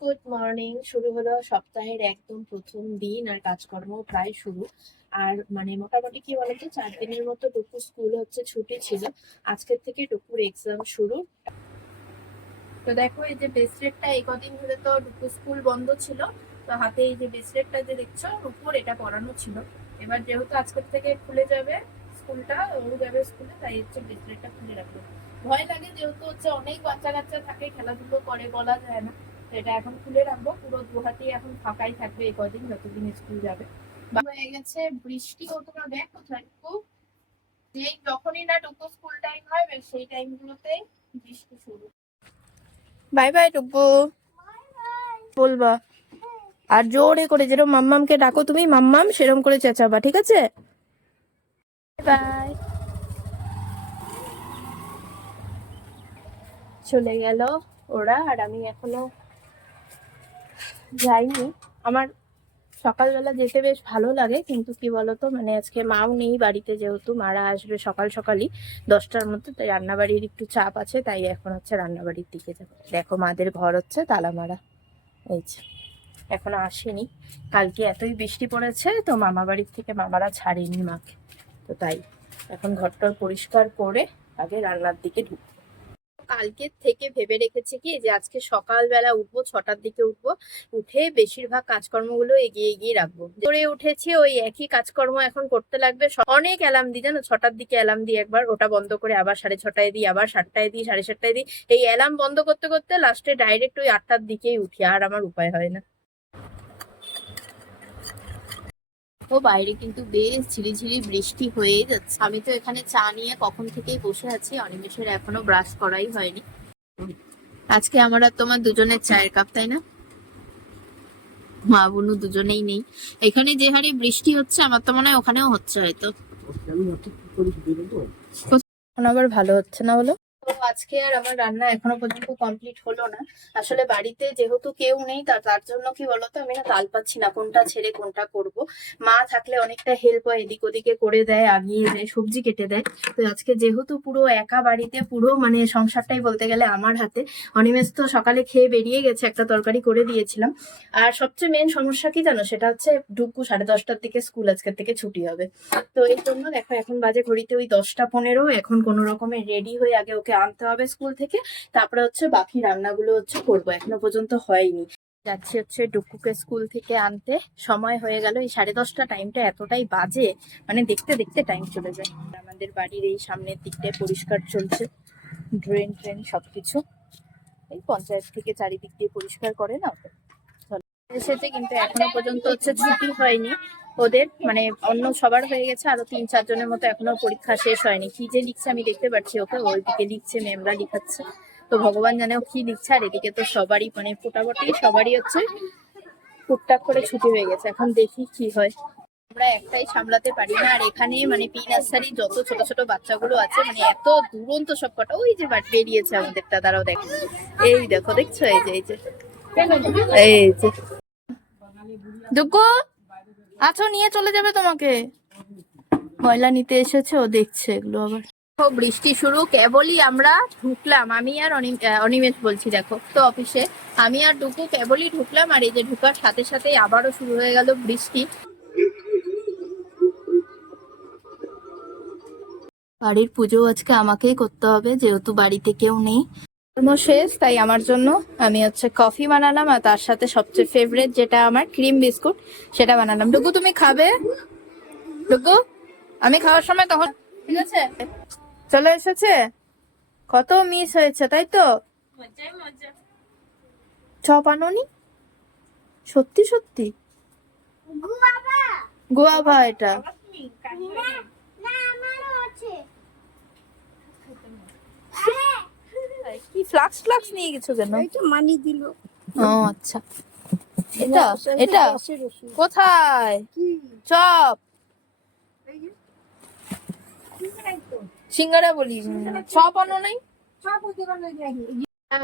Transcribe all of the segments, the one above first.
Good morning শুরু হলো সপ্তাহের একদম প্রথম দিন আর কাজকর্ম প্রায় শুরু। আর মানে মোটামুটি কি বলতো, চার দিনের মতো টুকু স্কুল হচ্ছে, ছুটি ছিল। আজকের থেকে টুকুর এক্সাম শুরু। তো দেখো, এই যে ব্রেসলেটটা এই কদিন ধরে তো টুকু স্কুল বন্ধ ছিল। তো হাতে এই যে ব্রেসলেটটা যে দেখছ উপর এটা পরানো ছিল। এবার যেহেতু আজকের থেকে খুলে যাবে স্কুলটা, ও যাবে স্কুলে, তাই হচ্ছে ব্রেসলেটটা খুলে রাখব ভয় লাগে যেহেতু হচ্ছে অনেক বাচ্চা কাচ্চা থাকে, খেলাধুলো করে, বলা যায় না। এটা এখন খুলে রাখব। পুরো দুহাতি এখন ফাঁকাই থাকবে এই কদিন যতদিন স্কুল যাবে। হয়ে গেছে বৃষ্টি ও তোমার ব্যাগ কোথায়। টুকু যেই যখনই না টুকু স্কুল টাইম হয় সেই টাইম গুলোতেই বৃষ্টি শুরু। বাই বাই টুকু। বলবা। আর জোরে করে যেরকম মাম্মামকে ডাকো তুমি মাম্মাম সেরকম করে চেঁচাবা ঠিক আছে? বাই চলে গেল ওরা আর আমি এখনও যাইনি। আমার সকালবেলা যেতে বেশ ভালো লাগে, কিন্তু কি বলতো মানে আজকে মাও নেই বাড়িতে যেহেতু, মারা আসবে সকাল সকালই, দশটার মধ্যে, তাই রান্নাবাড়ির একটু চাপ আছে, তাই এখন হচ্ছে রান্নাবাড়ির দিকে যাব। দেখো, মাদের ঘর হচ্ছে তালা মারা এই যে, এখনও আসেনি। কালকে এতই বৃষ্টি পড়েছে, তো মামা বাড়ির থেকে মামারা ছাড়েনি মাকে। তো তাই, এখন ঘরটার পরিষ্কার করে আগে রান্নার দিকে ঢুকবো কালকের থেকে ভেবে রেখেছে কি যে আজকে সকালবেলা উঠবো, ছটার দিকে উঠবো, উঠে বেশিরভাগ কাজকর্মগুলো এগিয়ে এগিয়ে রাখব। করে উঠেছে, ওই একই কাজকর্ম এখন করতে লাগবে। অনেক অ্যালার্ম দিই, জানো? ছটার দিকে অ্যালার্ম দিই একবার, ওটা বন্ধ করে আবার সাড়ে ছটায় দিই, আবার সাতটায় দিই, সাড়ে সাতটায় দিই। এই অ্যালার্ম বন্ধ করতে করতে লাস্টে ডাইরেক্ট ওই আটটার দিকেই উঠি, আর আমার উপায় হয় না। ও বাইরে কিন্তু বেশ ঝিরিঝিরি বৃষ্টি হয়ে যাচ্ছে। আমি তো এখানে চা নিয়ে কখন থেকেই বসে আছি অনিমেষের এখনও ব্রাশ করাই হয়নি। আজকে আমার আর তোমার দুজনের চায়ের কাপ তাই না? মা বোনু দুজনেই নেই। এখানে যে হারে বৃষ্টি হচ্ছে আমার তো মনে হয় ওখানেও হচ্ছে হয়তো। এখন আবার ভালো হচ্ছে না বলো? আজকে আর আমার রান্না এখনও পর্যন্ত কমপ্লিট হলো না। আসলে বাড়িতে যেহেতু কেউ নেই তার জন্য কি বলতো, আমি না তাল পাচ্ছি না কোনটা ছেড়ে কোনটা করব। মা থাকলে অনেকটা হেল্প হয়, এদিক ওদিকে করে দেয়, আগিয়ে দেয়, সবজি কেটে দেয়। তো আজকে যেহেতু পুরো একা বাড়িতে, পুরো মানে সংসারটাই বলতে গেলে আমার হাতে, অনিমেষ তো সকালে খেয়ে বেরিয়ে গেছে, একটা তরকারি করে দিয়েছিলাম। আর সবচেয়ে মেন সমস্যা কি জানো, সেটা হচ্ছে ডুকু সাড়ে দশটার দিকে স্কুল, আজকের থেকে ছুটি হবে। তো এই জন্য দেখো, এখন বাজে ঘড়িতে ওই দশটা পনেরো, এখন কোনো রকমের রেডি হয়ে আগে ওকে আনতে হবে স্কুল থেকে। তারপরে হচ্ছে বাকি রান্নাগুলো হচ্ছে করব। এখনও পর্যন্ত হয়নি। যাচ্ছি হচ্ছে ডুকুকে স্কুল থেকে আনতে। সময় হয়ে গেল। এই সাড়ে দশটা টাইমটা এতটাই বাজে। মানে দেখতে দেখতে টাইম চলে যায়। আমাদের বাড়ির এই সামনের দিকটায় পরিষ্কার চলছে। ড্রেন ট্রেন সবকিছু। এই পঞ্চায়েত থেকে চারিদিক দিয়ে পরিষ্কার করে না এসেছে কিন্তু এখনও পর্যন্ত হচ্ছে ছুটি হয়নি। ওদের মানে অন্য সবার হয়ে গেছে, আরও তিন চারজনের মতো এখনও পরীক্ষা শেষ হয়নি। কি যে লিখছে আমি দেখতে পাচ্ছি ওকে ওইদিকে লিখছে মেমরা লিখাচ্ছে। তো ভগবান জানে ও কি লিখছে, আর এদিকে তো সবারই মানে ফোটাফুটি সবারই হচ্ছে টুকটাক করে ছুটি হয়ে গেছে। এখন দেখি কি হয়। আমরা একটাই সামলাতে পারি না, আর এখানে মানে পি নার্সারি যত ছোট ছোট বাচ্চাগুলো আছে মানে এত দুরন্ত সব কটা ওই যে বেরিয়েছে আমাদেরটা তারাও দেখো। এই দেখো, দেখছ? এই যে এই যে এই যে। দুগ্গু? আছো নিয়ে চলে যাবে তোমাকে। ময়লা নিতে এসেছে, ও দেখছে এগুলো আবার। বৃষ্টি শুরু, কেবলই আমরা ঢুকলাম। আমি আর অনি- অনিমেষ বলছি, দেখো, তো অফিসে। আমি আর ডুকু কেবলই ঢুকলাম, আর এই যে ঢুকার সাথে সাথে আবারও শুরু হয়ে গেল বৃষ্টি। বাড়ির পুজো আজকে আমাকেই করতে হবে, যেহেতু বাড়িতে কেউ নেই। শেষ তাই আমার জন্য আমি হচ্ছে কফি বানালাম আর তার সাথে সবচেয়ে ফেভারিট যেটা আমার ক্রিম বিস্কুট সেটা বানালাম। ডুগু তুমি খাবে? ডুগু আমি খাওয়ার সময় তখন ঠিক আছে? চলে এসেছে? কত মিস হয়েছে তাই তো? চপ আনোনি? সত্যি সত্যি? গোয়াভা। এটা। ফ্লাক্স ফ্লাক্স নিয়ে গেছো কেন? মানি দিল। ও আচ্ছা। এটা এটা কোথায়? চপ। সিঙ্গারা বলি চপ আনো নাই?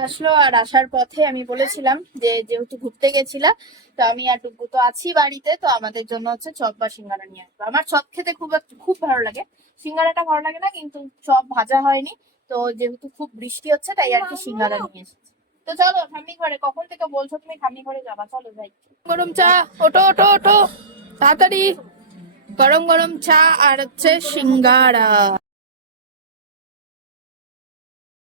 আসলো আর আসার পথে আমি বলেছিলাম যে যেহেতু ঘুরতে গেছিলাম তো আমি আর টুকু তো আছি বাড়িতে তো আমাদের জন্য হচ্ছে চপ বা সিঙ্গারা নিয়ে আসব। আমার চপ খেতে খুব খুব ভালো লাগে। সিঙ্গারাটা ভালো লাগে না কিন্তু চপ ভাজা হয়নি। তো যেহেতু খুব বৃষ্টি হচ্ছে, তাই আর কি সিঙ্গারা নিয়ে এসেছি। তো চলো, ঠাম্মি ঘরে, কখন থেকে বলছো তুমি ঠাম্মি ঘরে যাবা? চলো যাই। গরম চা ওটো ওটো ওটো তাড়াতাড়ি। গরম গরম চা আর হচ্ছে সিঙ্গারা।